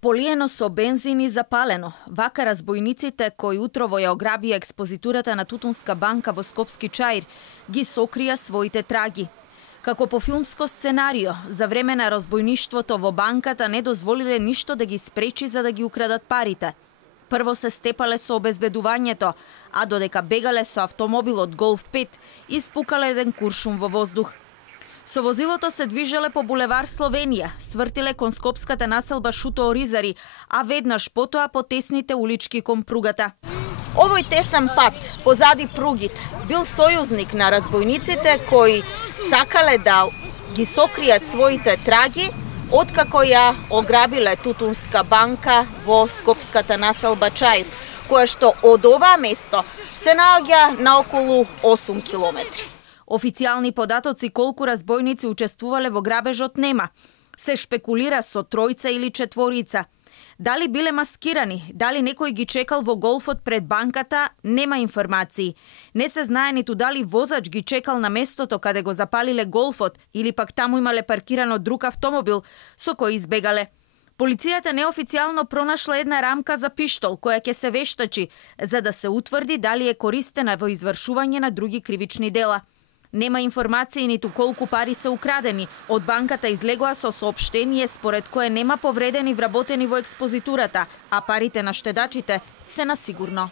Полиено со бензин и запалено. Вака разбојниците кои утрово ја ограбија експозитурата на Тутунска банка во Скопски Чаир ги сокрија своите траги. Како по филмско сценарио, за време на разбојништвото во банката не дозволиле ништо да ги спречи за да ги украдат парите. Прво се степале со обезбедувањето, а додека бегале со автомобилот Голф 5, испукале еден куршум во воздух. Со возилото се движеле по булевар Словенија, ствртиле кон скопската населба Шуто Оризари, а веднаш потоа по тесните улички кон пругата. Овој тесен пат, позади пругите, бил сојузник на разбојниците кои сакале да ги сокријат своите траги, откако ја ограбиле Тутунска банка во скопската населба Чаир, која што од оваа место се наоѓа на околу 8 километри. Официјални податоци колку разбојници учествувале во грабежот нема. Се шпекулира со тројца или четворица. Дали биле маскирани, дали некој ги чекал во голфот пред банката, нема информации. Не се знае ниту дали возач ги чекал на местото каде го запалиле голфот или пак таму имале паркирано друг автомобил со кој избегале. Полицијата неофицијално пронашла една рамка за пиштол која ќе се вештачи за да се утврди дали е користена во извршување на други кривични дела. Нема информации ниту колку пари се украдени. Од банката излегоа со соопштение според кое нема повредени вработени во експозитурата, а парите на штедачите се на сигурно.